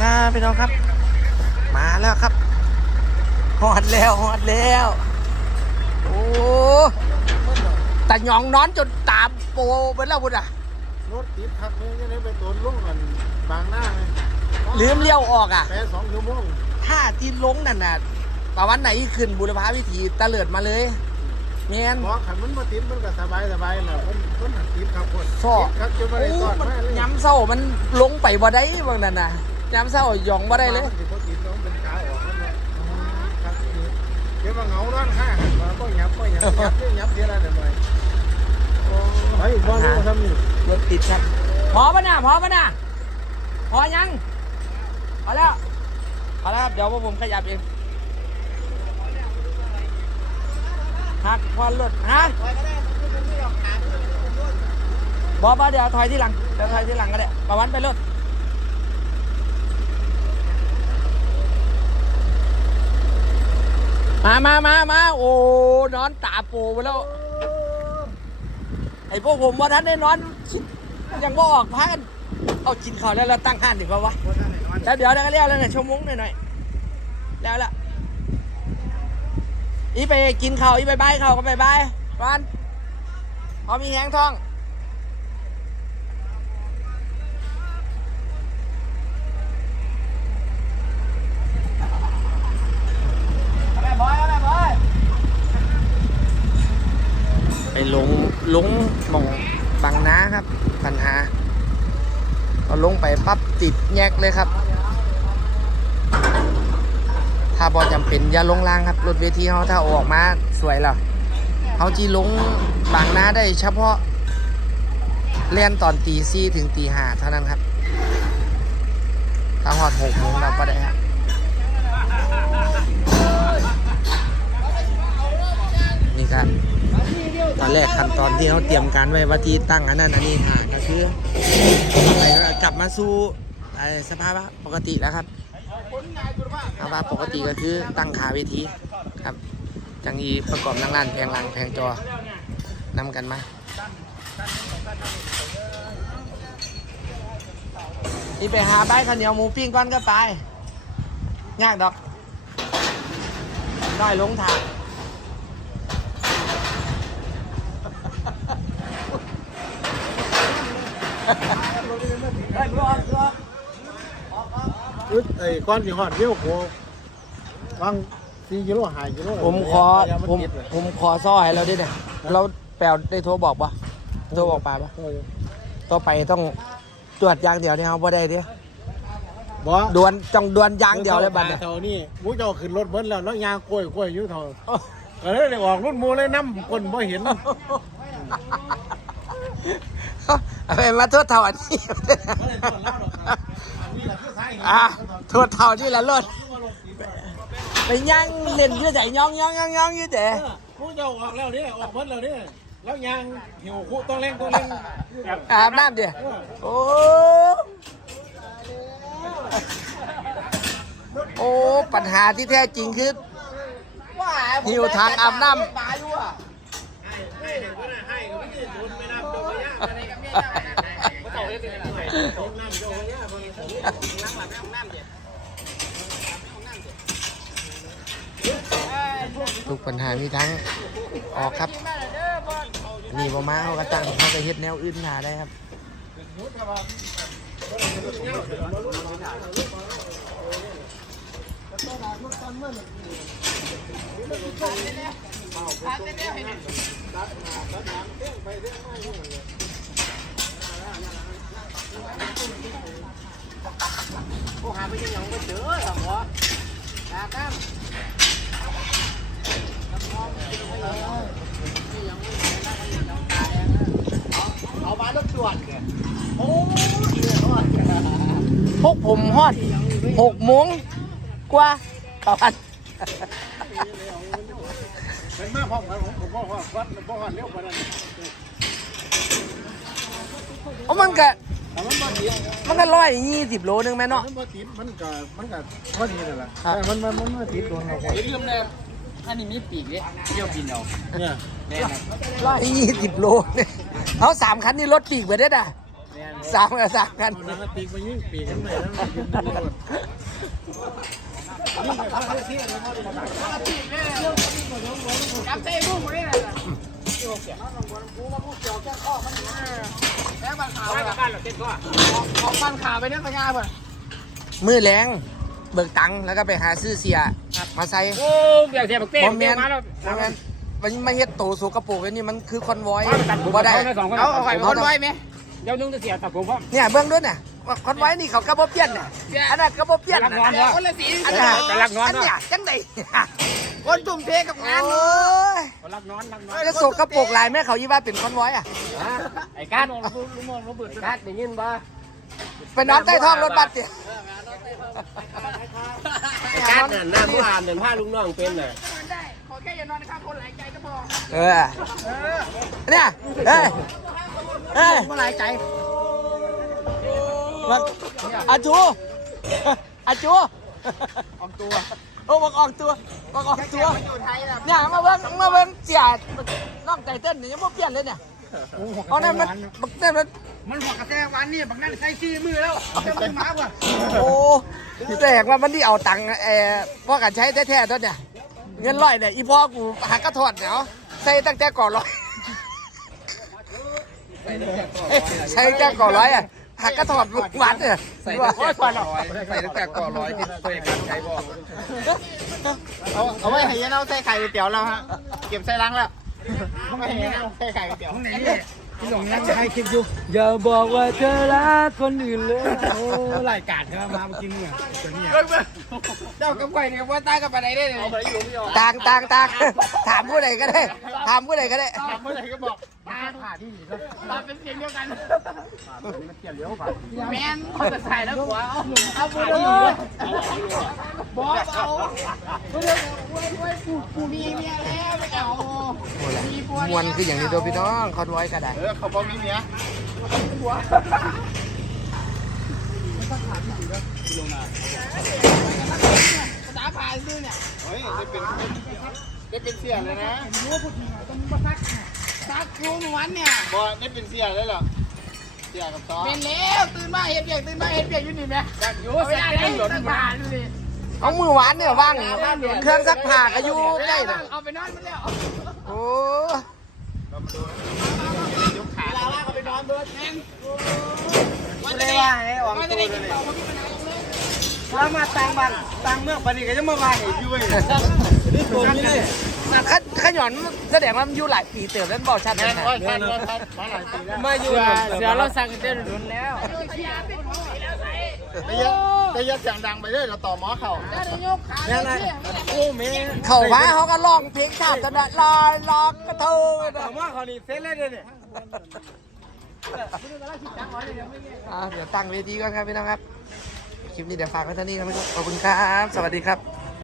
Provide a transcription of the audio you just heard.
ครับพี่น้องครับ มาแล้วครับหอดแล้วหอดแล้ว โอ้แต่หยองนอนจนตาโปไปแล้วบุญอะรถติดขัดเลยยังได้ไปตัวลุงกันบางหน้าเลยลืมเลี้ยวออกอะแปดสองชั่วโมงถ้าที่ลงนั่นน่ะประวันไหนขึ้นบุรพาวิถีตะเลิดมาเลยเมียนเพราะขันมันมาติดมันก็สบายสบายแหละมันมันหักติดครับคนชอบติดครับจนไม่ได้โอ้ตอดมันมาเลยย้ำเศร้ามันลงไปบ่ได้บางนั่นน่ะ ย้ำเศร้าหยองบ่ได้เลยมันสิบ่ติดแล้วมันเป็นขาออกนั่นแหละครับเดี๋ยวมาเหงานอนข้างหันมาก็หยับก็หยับหยับหยับเดี๋ยวอะไรหน่อยโอ้ไอ้บ้านนี้ทำนี่รถติดครับพอปะน่ะพอปะน่ะพอยังพอแล้วพอแล้วครับเดี๋ยวพวกผมขยับเองหักควันรถฮะบอกว่าเดี๋ยวถอยที่หลังเดี๋ยวถอยที่หลังก็ได้ประวันไปรถ มามามามาโอ้นอนตาโปไปแล้ว ไอ้พวกผมว่าท่านได้นอนยังบ่ออกพากันเอากินข้าวแล้วเราตั้งห้านดีกว่าวะแล้วเดี๋ยวเดี๋ยวก็เรียกแล้วเนี่ยชั่วโมงหน่อยหน่อยๆแล้วละอีไปกินข้าวอีไปบายข้าวก็ไปบายร้านพอมีแหงท้องไปลงลงหมองบางนาครับ ปัญหาพ อลงไปปั๊บติดแยกเลยครับ ถ้าบอจำเป็นอย่าลงล่างครับ รถเวทีเขาถ้าออกมาสวยแล้วเขาจีลงบางนาได้เฉพาะเล่นตอนตีสี่ถึงตีห้าเท่านั้นครับ ถ้าหอดหกโมงเราก็ได้ครับนี่ครับตอนแรกขั้นตอนที่เขาเตรียมการไว้ว่าที่ตั้งอันนั้นอันนี้อ่าก็คือไป กลับมาสู่สภาพปกติแล้วครับสภาพปกติก็คือตั้งขาเวทีครับจังอีประกอบนั่งร้านแพงหลังแพงจอนำกันมานี่ไปหาใบข้าวเหนียวหมูปิ้งก้อนก็ไปยากดอกน้อยลงทาง อึดไอ้ก้อนที่หอดเลี้ยวโค้งวางสี่กิโลห้ากิโลผมขออย่าาผมติดเลยผมขอซ่อให้เราด้วยเนี่ยเราแปลได้โทรบอกปะโทรบอกป่าปะเออต่อไปต้องตรวจอย่างเดียวเนี่ยเขาบ่ได้เดียวบ่ดวนจ้องดวนอย่างเดียวเลยบัดเนี่ยเท่านี้มูเจ้าขึ้นรถเบิ้แล้วแล้วยางกล้วยกล้วยอยู่เท่าก็เลยได้ออกรุ่นหมูเลยน้ำคนบ่เห็น เอาไปมาโทษเท่าอันนี้อะโทษเท่านี่แหละรถไปย่างเล่นอยืดใจย่องย่องย่องย่องอยืดใจมูเจ้าออกแล้วนี่ออกเบิ้แล้วนี่แล้วยางหิวคู่ต้องเล่นต้องเล่นอาบน้ำเดี๋ยวโอ้โอ้ปัญหาที่แท้จริงคือหิวทางอาบน้ำ ทุกปัญหามีทั้งออกครับอันนี่ประมาเขาก็ตั้งเขาก็เฮ็ดแนวอื่นหาได้ครับ เอามาลูกจวดโอ้พวกผมฮอดหกโมงกว่าประมาณเป็นมาพร้อมกันผมผมบ่ฮอดวัดบ่ฮอดเร็วกว่านั้นเอามันก็ แต่มันบ่ติดมันก็ร้อยยี่สิบโลนึงแม่เนาะ มันบ่ติดมันก็มันก็พอดีนั่นแหละครับ แต่มันมันมันบ่ติดโดนเราพออย่าลืมนะอันนี้มีปีกเนี่ยเที่ยวบินเอาเนี่ยแน่นร้อยยี่สิบโลเนี่ยเอาสามคันนี่รถปีกไปได้ด่ะแน่นสามกับสามกันเอาหนังกระติกมายิ่งปีกกันเลยแล้วมันยิงดูเลยยิ่งไปพักที่อะไรก็ได้จับใจลูกมาได้เลยแล้วบันขาวบ้านเราเต้นก็ของบันขาไปเนี่ยสัญญาบ่มือแรงเบิกตังค์แล้วก็ไปหาซื้อเสียมาใส่โอ้อยากเสียบักเต้บอมแมนมาแล้วบอมแมนมันมาเฮ็ดโตสูกปรกอันนี้มันคือคอนวอยบ่ได้เอาเอาไข่คนไว้ไหมเดี๋ยวนึงจะเสียตัดผมพราะเนี่ยเบื้องด้วยเนี่ยคอนวอยนี่เขากระบอกเปลี่ยนเนี่ยอันนั้นกระบอกเปลี่ยนรันอนน่ะคนละสีอันนั้นอันนี้จังได คนตุ่มเทกับงานโอ้ยรักนอนรักนอนแล้วสกปรกหลายแม่เขายี่ว่าเป็นคอนวอยอะไอ้การลุงมองระเบิดไอ้การได้ยินบ่ไปนอนใต้ท้องรถบัสเนี่ยไอ้การน่ะหน้าผู้อ่านเดินผ้าลุงน้องเป็นน่ะได้ขอแค่อย่านอนนะครับคนหลายใจก็พอเออเนี่ยเฮ้ยเฮ้ยคนหลายใจมันอาจูอาจูออกตัว โอ้บอกออกตัวบอกออกตัวอยู่ไทยนะเนี่ยมาเบิ่งมาเบิ่งเสียน้องไตเติ้ลเนี่ยยังไม่เปลี่ยนเลยเนี่ยเพราะนั่นมันบักนั่นมันมันหัวกระแตวันนี่บางนั่นใส่ซีมือแล้วจะมือมาบ่โอ้แตกว่ามันที่เอาตังค์เออพ่อกันใช้แท้ๆตัวเนี่ยเงินร้อยเนี่ยอีพ่อกูหักกระถอดเนี่ยเอาใส่ตั้งแต่ก่อนร้อยใส่ตั้งแต่ก่อนร้อยอะ หักกระถอดลูกหวานเนี่ยใส่ตั้งแต่ก่อนร้อยใส่ตั้งแต่ก่อนร้อยที่ตัวเองใช้บอกเอาเอาไว้ให้ยันเอาใส่ไข่ก๋วยเตี๋ยวเราฮะเก็บใส่ลังแล้วไม่ให้ยันเอาใส่ไข่ก๋วยเตี๋ยวไหนนี่ที่ตรงนี้ใครคิดอยู่อย่าบอกว่าเธอรักคนอื่นเลยโอ้รายการเธอมาเมื่อกี้เนี่ยตัวนี้เจ้ากับไข่เนี่ยว่าตายกับอะไรได้เลยเอาไปอยู่ไม่ยอมต่างต่างต่างถามผู้ใดก็ได้ถามผู้ใดก็ได้เมื่อไหร่ก็บอก ตาขาดที่นี่ตาเป็นเสียงเดียวกันแมนเขาจะใส่แล้วหัวเอาเอาไปเลยบอกเอากูเรียกว่ากูกูมีเมียแล้วไม่เอามวนคืออย่างนี้ตัวพี่น้องคอนไว้ก็ได้เออเขาบอกมีเมียตาผ่านด้วยเนี่ยเฮ้ยได้เป็นได้เป็นเสียเลยนะซัก รู้เมื่อวันเนี่ยบอได้เป็นเสียเลยเหรอเสียกับซอเป็นแล้วตื่นมาเห็นเปียกตื่นมาเห็นเปียกอยู่นี่ไหมอยู่เสียได้หล่นมาดูดิเอามือหวานเนี่ยว่างเครื่องซักผ้าก็อยู่ใกล้น่ะเอาไปนอนไปแล้วโอ้ขาลาว่าเขาไปนอนเบิร์ดแมนวันนี้ว่าไงออกตัวเลยแล้วมาตังบังตังเมื่อปันนี้ก็จะมาว่าไงยุ้ยนี่ตัวนี้เลย ขะขยอนแสดงว่ามันอยู่หลายปีเติบแล้วบอกชัดแมเลยนนะโอ้ยทันทันมาหลายปีแล้วมาอยู่เดี๋ยวเราสั่งกันเต้นรุนแล้วแต่ยัดแต่ยัดเสียงดังไปเลยเราต่อหมอเข่าเนี่ยนะโอ้เมย์เขาว่าเขาก็ร้องเพลงชาติตอนนั้นลอยลอกกระทงต่อหมอเข่านี่เซ็ตเลยเนี่ยอ่าเดี๋ยวตั้งเวทีก่อนครับพี่น้องครับ คลิปนี้เดี๋ยวฝากไว้เท่านี้ครับพี่น้องขอบคุณครับ สวัสดีครับ